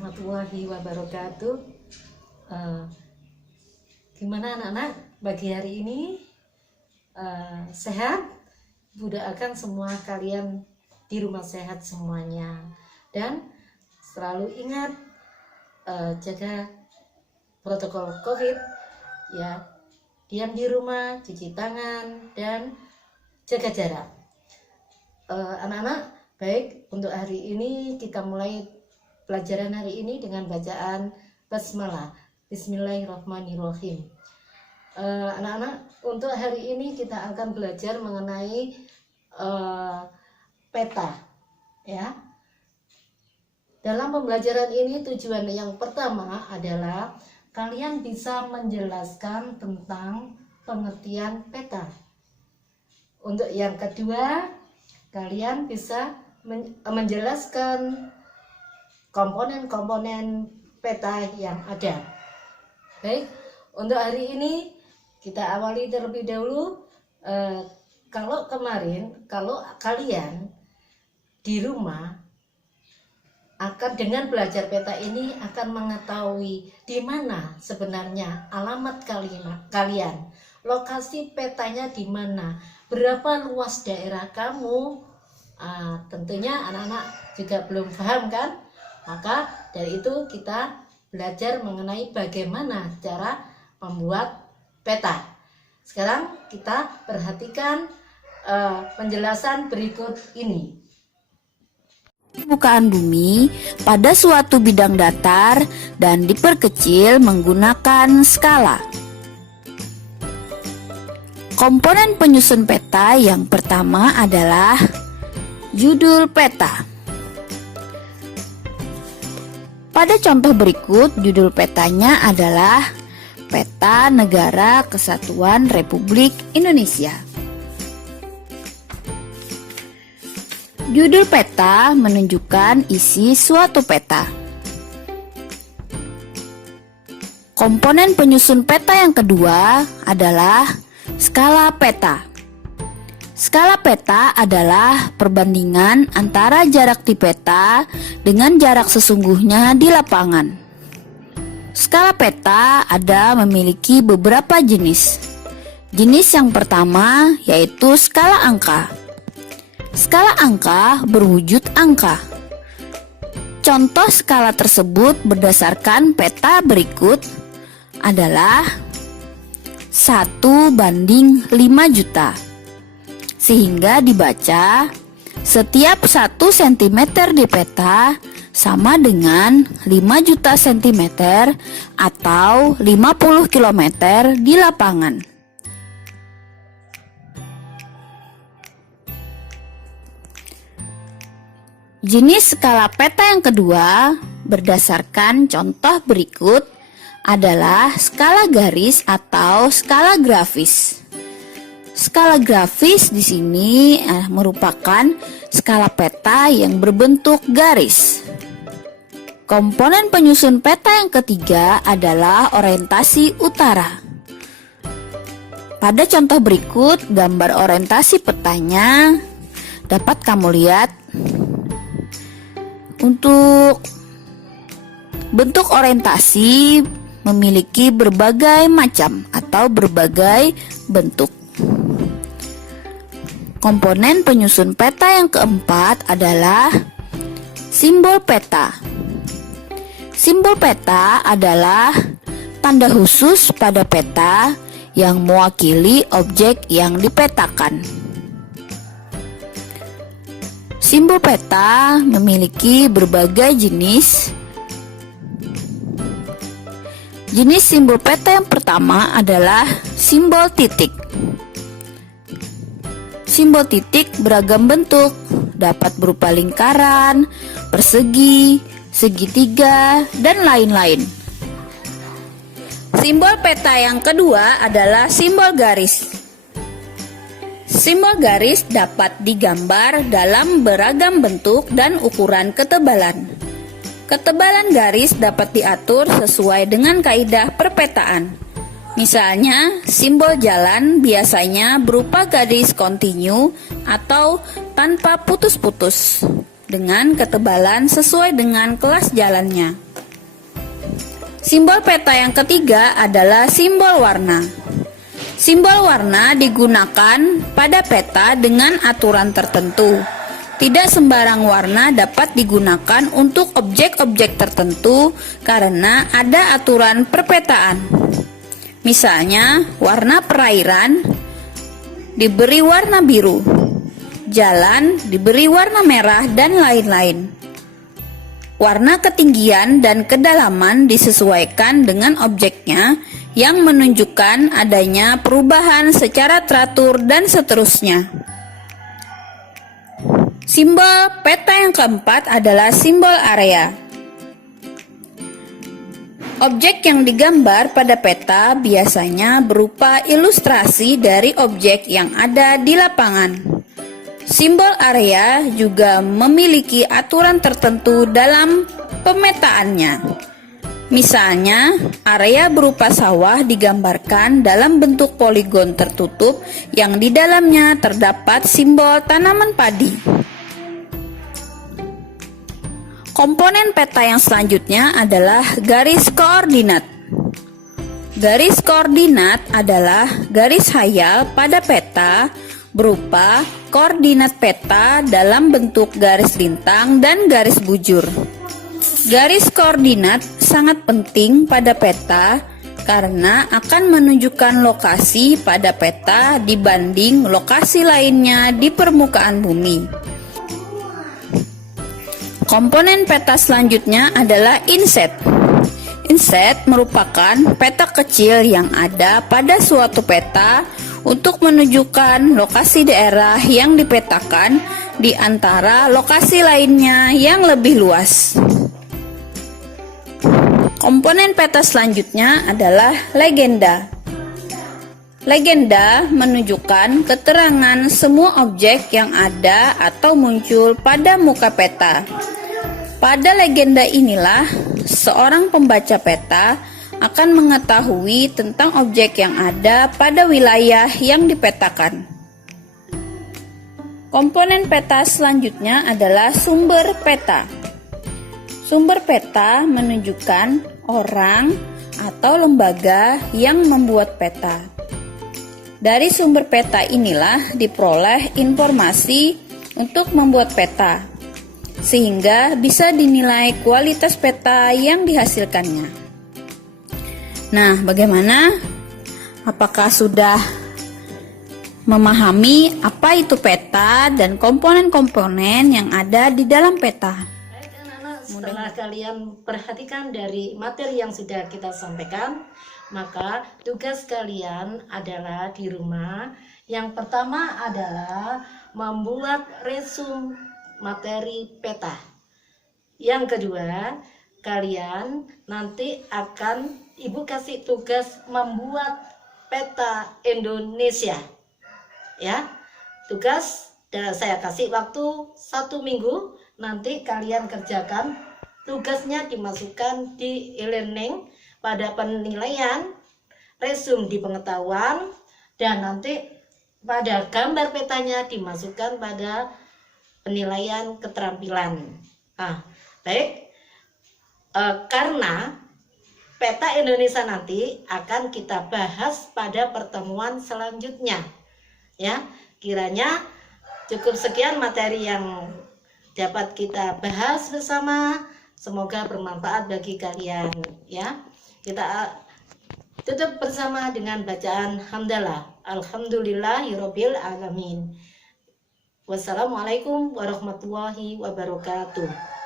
Warahmatullahi wabarakatuh. Gimana anak-anak pagi hari ini? Sehat? Bunda akan semua kalian di rumah sehat semuanya, dan selalu ingat jaga protokol COVID ya, diam di rumah, cuci tangan, dan jaga jarak. Anak-anak, baik, untuk hari ini kita mulai pelajaran hari ini dengan bacaan basmalah. Bismillahirrahmanirrahim. Anak-anak, untuk hari ini kita akan belajar mengenai peta ya. Dalam pembelajaran ini tujuan yang pertama adalah kalian bisa menjelaskan tentang pengertian peta. Untuk yang kedua, kalian bisa menjelaskan komponen-komponen peta yang ada. Baik, untuk hari ini kita awali terlebih dahulu. Kalau kalian di rumah akan dengan belajar peta ini akan mengetahui di mana sebenarnya alamat kalian, lokasi petanya di mana, berapa luas daerah kamu. Tentunya anak-anak juga belum paham kan? Maka dari itu kita belajar mengenai bagaimana cara membuat peta. Sekarang kita perhatikan penjelasan berikut ini. Permukaan bumi pada suatu bidang datar dan diperkecil menggunakan skala. Komponen penyusun peta yang pertama adalah judul peta. Pada contoh berikut, judul petanya adalah Peta Negara Kesatuan Republik Indonesia. Judul peta menunjukkan isi suatu peta. Komponen penyusun peta yang kedua adalah skala peta. Skala peta adalah perbandingan antara jarak di peta dengan jarak sesungguhnya di lapangan. Skala peta memiliki beberapa jenis. Jenis yang pertama yaitu skala angka. Skala angka berwujud angka. Contoh skala tersebut berdasarkan peta berikut adalah 1:5 juta. Sehingga dibaca setiap 1 cm di peta sama dengan 5 juta cm atau 50 km di lapangan. Jenis skala peta yang kedua berdasarkan contoh berikut adalah skala garis atau skala grafis. Skala grafis di sini merupakan skala peta yang berbentuk garis. Komponen penyusun peta yang ketiga adalah orientasi utara. Pada contoh berikut, gambar orientasi petanya dapat kamu lihat. Untuk bentuk orientasi memiliki berbagai macam atau berbagai bentuk. Komponen penyusun peta yang keempat adalah simbol peta. Simbol peta adalah tanda khusus pada peta yang mewakili objek yang dipetakan. Simbol peta memiliki berbagai jenis. Jenis simbol peta yang pertama adalah simbol titik. Simbol titik beragam bentuk, dapat berupa lingkaran, persegi, segitiga, dan lain-lain. Simbol peta yang kedua adalah simbol garis. Simbol garis dapat digambar dalam beragam bentuk dan ukuran ketebalan. Ketebalan garis dapat diatur sesuai dengan kaidah perpetaan. Misalnya, simbol jalan biasanya berupa garis kontinu atau tanpa putus-putus dengan ketebalan sesuai dengan kelas jalannya. Simbol peta yang ketiga adalah simbol warna. Simbol warna digunakan pada peta dengan aturan tertentu. Tidak sembarang warna dapat digunakan untuk objek-objek tertentu karena ada aturan perpetaan. Misalnya, warna perairan diberi warna biru, jalan diberi warna merah, dan lain-lain. Warna ketinggian dan kedalaman disesuaikan dengan objeknya yang menunjukkan adanya perubahan secara teratur dan seterusnya. Simbol peta yang keempat adalah simbol area. Objek yang digambar pada peta biasanya berupa ilustrasi dari objek yang ada di lapangan. Simbol area juga memiliki aturan tertentu dalam pemetaannya. Misalnya, area berupa sawah digambarkan dalam bentuk poligon tertutup yang di dalamnya terdapat simbol tanaman padi. Komponen peta yang selanjutnya adalah garis koordinat. Garis koordinat adalah garis hayal pada peta berupa koordinat peta dalam bentuk garis lintang dan garis bujur. Garis koordinat sangat penting pada peta karena akan menunjukkan lokasi pada peta dibanding lokasi lainnya di permukaan bumi. Komponen peta selanjutnya adalah inset. Inset merupakan peta kecil yang ada pada suatu peta untuk menunjukkan lokasi daerah yang dipetakan di antara lokasi lainnya yang lebih luas. Komponen peta selanjutnya adalah legenda. Legenda menunjukkan keterangan semua objek yang ada atau muncul pada muka peta. Pada legenda inilah, seorang pembaca peta akan mengetahui tentang objek yang ada pada wilayah yang dipetakan. Komponen peta selanjutnya adalah sumber peta. Sumber peta menunjukkan orang atau lembaga yang membuat peta. Dari sumber peta inilah diperoleh informasi untuk membuat peta, sehingga bisa dinilai kualitas peta yang dihasilkannya. Nah, bagaimana? Apakah sudah memahami apa itu peta dan komponen-komponen yang ada di dalam peta? Baik anak-anak, setelah kalian perhatikan dari materi yang sudah kita sampaikan, maka tugas kalian adalah di rumah. Yang pertama adalah membuat resume materi peta. Yang kedua, kalian nanti akan Ibu kasih tugas membuat peta Indonesia. Ya, tugas saya kasih waktu 1 minggu. Nanti kalian kerjakan, tugasnya dimasukkan di e-learning pada penilaian, resume di pengetahuan, dan nanti pada gambar petanya dimasukkan pada penilaian keterampilan. Baik, karena peta Indonesia nanti akan kita bahas pada pertemuan selanjutnya. Ya, kiranya cukup sekian materi yang dapat kita bahas bersama. Semoga bermanfaat bagi kalian. Ya, kita tutup bersama dengan bacaan hamdalah. Alhamdulillahirabbil alamin. Wassalamualaikum warahmatullahi wabarakatuh.